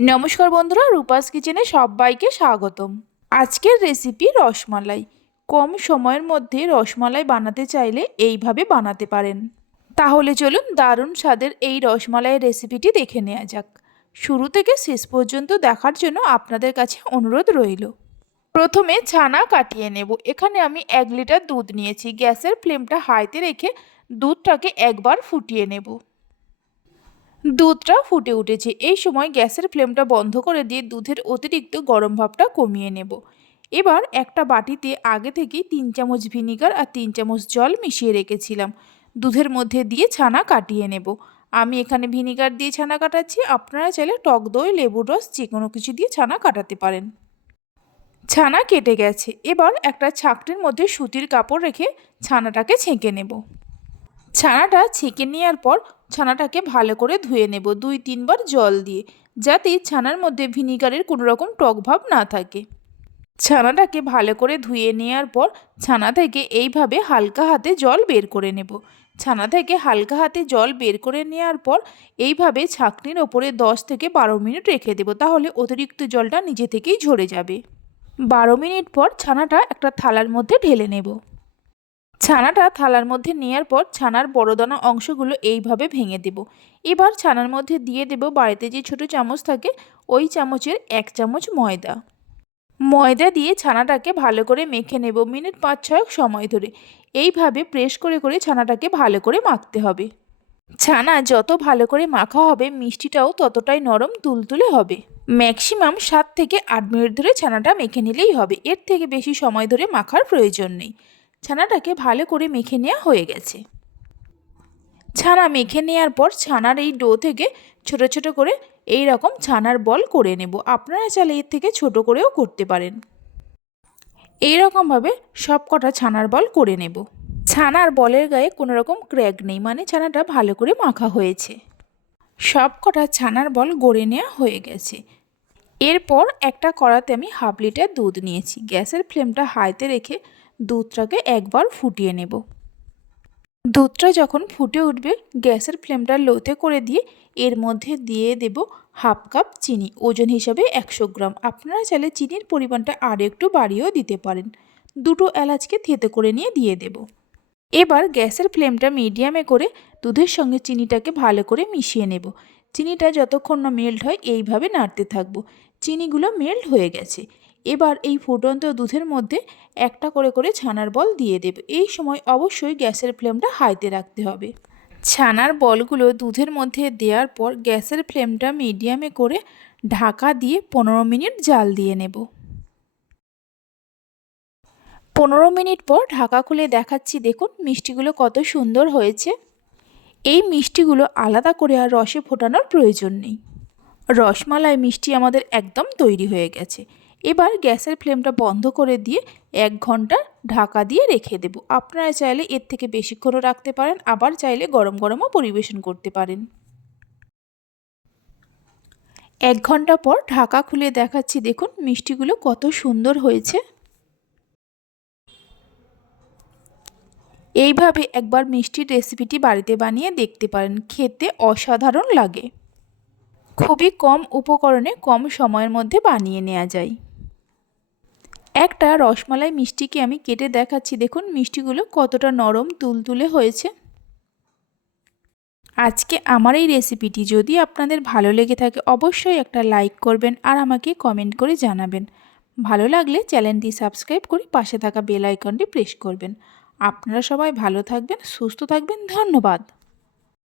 নমস্কার বন্ধুরা, রূপাস কিচেনে সবাইকে স্বাগতম। আজকের রেসিপি রসমালাই। কম সময়ের মধ্যে রসমালাই বানাতে চাইলে এইভাবে বানাতে পারেন। তাহলে চলুন দারুণ স্বাদের এই রসমালাইয়ের রেসিপিটি দেখে নেওয়া যাক। শুরু থেকে শেষ পর্যন্ত দেখার জন্য আপনাদের কাছে অনুরোধ রইল। প্রথমে ছানা কাটিয়ে নেব। এখানে আমি এক লিটার দুধ নিয়েছি। গ্যাসের ফ্লেমটা হাইতে রেখে দুধটাকে একবার ফুটিয়ে নেব। দুধটা ফুটে উঠেছে। এই সময় গ্যাসের ফ্লেমটা বন্ধ করে দিয়ে দুধের অতিরিক্ত গরম ভাবটা কমিয়ে নেব। এবার একটা বাটিতে আগে থেকেই তিন চামচ ভিনিগার আর তিন চামচ জল মিশিয়ে রেখেছিলাম। দুধের মধ্যে দিয়ে ছানা কাটিয়ে নেব। আমি এখানে ভিনিগার দিয়ে ছানা কাটাচ্ছি। আপনারা চাইলে টক দই, লেবুর রস যে কোনো কিছু দিয়ে ছানা কাটাতে পারেন। ছানা কেটে গেছে। এবার একটা ছাকটির মধ্যে সুতির কাপড় রেখে ছানাটাকে ছেঁকে নেব। ছানাটা ছেঁকে নেওয়ার পর ছানাটাকে ভালো করে ধুয়ে নেব দুই তিনবার জল দিয়ে, যাতে ছানার মধ্যে ভিনিগারের কোনো রকম টক ভাব না থাকে। ছানাটাকে ভালো করে ধুয়ে নেওয়ার পর ছানা থেকে এইভাবে হালকা হাতে জল বের করে নেব। ছানা থেকে হালকা হাতে জল বের করে নেওয়ার পর এইভাবে ছাকনির ওপরে দশ থেকে বারো মিনিট রেখে দেবো, তাহলে অতিরিক্ত জলটা নিজে থেকেই ঝরে যাবে। বারো মিনিট পর ছানাটা একটা থালার মধ্যে ঢেলে নেব। ছানাটা থালার মধ্যে নেওয়ার পর ছানার বড়দানা অংশগুলো এইভাবে ভেঙে দেব। এবার ছানার মধ্যে দিয়ে দেব বাড়িতে যে ছোট চামচ থাকে, ওই চামচের এক চামচ ময়দা। ময়দা দিয়ে ছানাটাকে ভালো করে মেখে নেব মিনিট পাঁচ ছয়েক সময় ধরে। এইভাবে প্রেস করে করে ছানাটাকে ভালো করে মাখতে হবে। ছানা যত ভালো করে মাখা হবে, মিষ্টিটাও ততটাই নরম তুলতুলে হবে। ম্যাক্সিমাম সাত থেকে আট মিনিট ধরে ছানাটা মেখে নিলেই হবে। এর থেকে বেশি সময় ধরে মাখার প্রয়োজন নেই। ছানাটাকে ভালো করে মেখে নেওয়া হয়ে গেছে। ছানা মেখে নেওয়ার পর ছানার এই ডো থেকে ছোট ছোট করে এই রকম ছানার বল করে নেব। আপনারা চাইলে এর থেকে ছোট করেও করতে পারেন। এই রকমভাবে সব কটা ছানার বল করে নেব। ছানার বলের গায়ে কোনো রকম ক্র্যাক নেই মানে ছানাটা ভালো করে মাখা হয়েছে। সব কটা ছানার বল গড়ে নেওয়া হয়ে গেছে। এরপর একটা কড়াতে আমি হাফ লিটার দুধ নিয়েছি। গ্যাসের ফ্লেমটা হাইতে রেখে দুধটাকে একবার ফুটিয়ে নেব। দুধটা যখন ফুটে উঠবে, গ্যাসের ফ্লেমটা লোতে করে দিয়ে এর মধ্যে দিয়ে দেব হাফ কাপ চিনি, ওজন হিসাবে একশো গ্রাম। আপনারা চাইলে চিনির পরিমাণটা আর একটু বাড়িয়েও দিতে পারেন। দুটো এলাচকে থেতে করে নিয়ে দিয়ে দেব। এবার গ্যাসের ফ্লেমটা মিডিয়ামে করে দুধের সঙ্গে চিনিটাকে ভালো করে মিশিয়ে নেব। চিনিটা যতক্ষণ না মেল্ট হয়, এইভাবে নাড়তে থাকব। চিনিগুলো মেল্ট হয়ে গেছে। এবার এই ফুটন্ত দুধের মধ্যে একটা করে করে ছানার বল দিয়ে দেবে। এই সময় অবশ্যই গ্যাসের ফ্লেমটা হাইতে রাখতে হবে। ছানার বলগুলো দুধের মধ্যে দেওয়ার পর গ্যাসের ফ্লেমটা মিডিয়ামে করে ঢাকা দিয়ে পনেরো মিনিট জাল দিয়ে নেব। পনেরো মিনিট পর ঢাকা খুলে দেখাচ্ছি, দেখুন মিষ্টিগুলো কত সুন্দর হয়েছে। এই মিষ্টিগুলো আলাদা করে আর রসে ফোটানোর প্রয়োজন নেই। রসমালাই মিষ্টি আমাদের একদম তৈরি হয়ে গেছে। এবার গ্যাসের ফ্লেমটা বন্ধ করে দিয়ে এক ঘণ্টা ঢাকা দিয়ে রেখে দেব। আপনারা চাইলে এর থেকে বেশিক্ষণও রাখতে পারেন, আবার চাইলে গরম গরমও পরিবেশন করতে পারেন। এক ঘণ্টা পর ঢাকা খুলে দেখাচ্ছি, দেখুন মিষ্টিগুলো কত সুন্দর হয়েছে। এইভাবে একবার মিষ্টির রেসিপিটি বাড়িতে বানিয়ে দেখতে পারেন, খেতে অসাধারণ লাগে। খুবই কম উপকরণে কম সময়ের মধ্যে বানিয়ে নেওয়া যায়। একটা রসমালাই মিষ্টিকে আমি কেটে দেখাচ্ছি। দেখুন, মিষ্টিগুলো কতটা নরম, তুলতুলে হয়েছে। আজকে আমার এই রেসিপিটি যদি আপনাদের ভালো লেগে থাকে, অবশ্যই একটা লাইক করবেন আর আমাকে কমেন্ট করে জানাবেন। ভালো লাগলে চ্যানেলটি সাবস্ক্রাইব করে পাশে থাকা বেল আইকনটি প্রেস করবেন। আপনারা সবাই ভালো থাকবেন, সুস্থ থাকবেন। ধন্যবাদ।